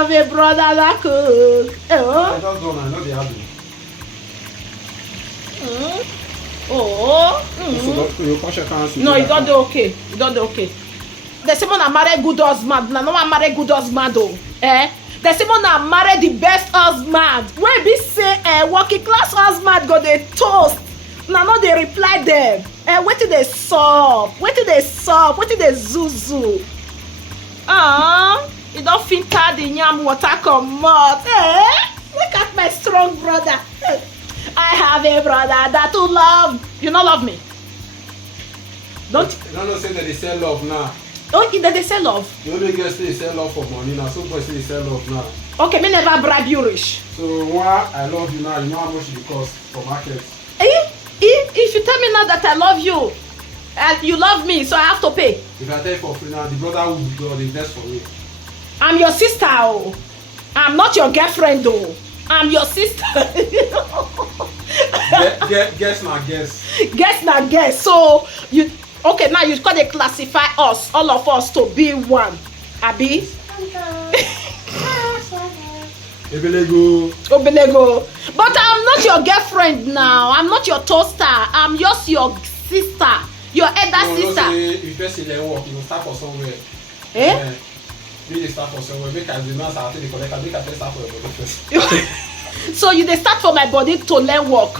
have a brother that cook. Oh. I just don't know. I know they have it. No, you don't do okay. You don't do okay. The someone that marry good husband. No one marry good husband though. The someone that marry the best husband. When we say working class husband go they toast. Now no they reply them. Wait till they solve. Wait till they solve. Wait till they zuzu. You don't filter the yam water come out. Look at my strong brother. I have a brother that will love. You not love me. Don't. No, say that they sell love now. Oh, that they sell love. The only girls say they sell love for money now. Some boys say they sell love now. Okay, me never bribe you rich. So why I love you now? You know how much it costs for market. If you tell me now that I love you, and you love me, so I have to pay. If I tell you for free now, the brother will be God invest for me. I'm your sister, oh. I'm not your girlfriend, though. I'm your sister. Guess now, guess. Guess now, guess. So you okay? Now you gotta classify us, all of us, to be one. Abi. Obelego. But I'm not your girlfriend now. I'm not your toaster. I'm just your sister, your elder sister. If you first say work, you will start for somewhere. Really start for somewhere. Make I do not start to collect. Make I start for your body first. So you dey start for my body to learn work.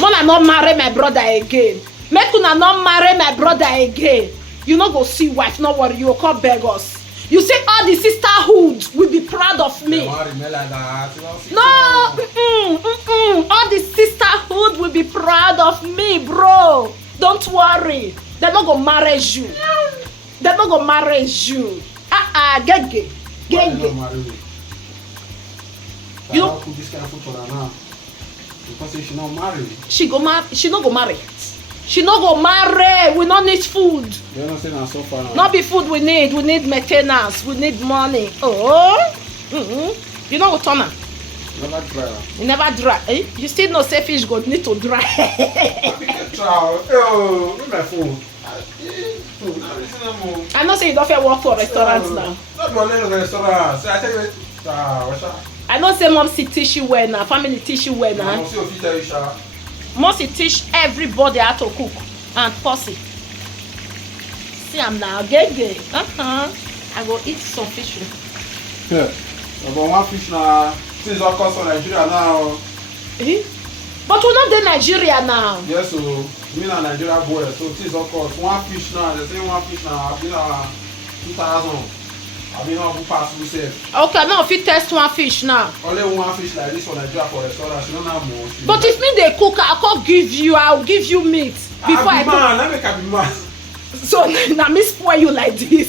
Una not marry my brother again. Make una not marry my brother again. You no go see wife. No worry. You will come beg us. You say all the sisterhood will be proud of me. No, all the sisterhood will be proud of me, bro. Don't worry. They're not gonna marry you. They're not gonna marry you. Gege. You know, put this kind of food for her now. Because she not marry. She not go marry. She not go marry. We don't need food. You don't say so far now. Not be food we need. We need maintenance. We need money. You know what, Tona? Never dry. You never dry. You still know say fish go need to dry. My phone. I know say you don't fit work for restaurants now. Not money in the restaurant. So I tell you, I know say mom see teach you well now. Family teach you well now. Mom see teach everybody how to cook and pussy. See I'm now gege. I go eat some fish. Yeah. But one fish now. Things all cost for Nigeria now. But we're not in Nigeria now. Yes, so me and Nigeria boy, so things all cost. One fish now, they say one fish now, I've been 2,000. I've been on pass we said. Okay, now if you test one fish now. Only one fish like this for Nigeria for restaurant, you don't have more. But if me they cook, I'll give you meat before I cook. Let me be man. So now me spoil you like this.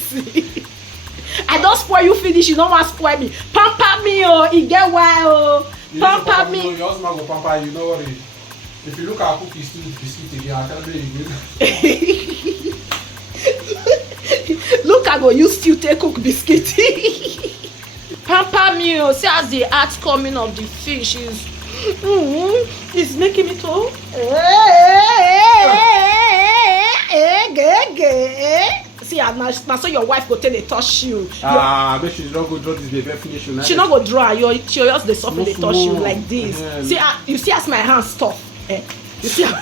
I don't spoil you finish, you don't want to spoil me. Pamper me, it get wild. Pamper me. Your husband go pamper you, no worry. If you look at cookies still biscuit again, I can't believe it. Look, I go use stew take cook biscuit. Pamper me, see as the art coming of the fish is it's making me to see now so your wife go tell they touch you. Make sure you don't go draw this baby finish. She not go draw you, she just the soft they touch you like this. See you see as my hands tough. You see how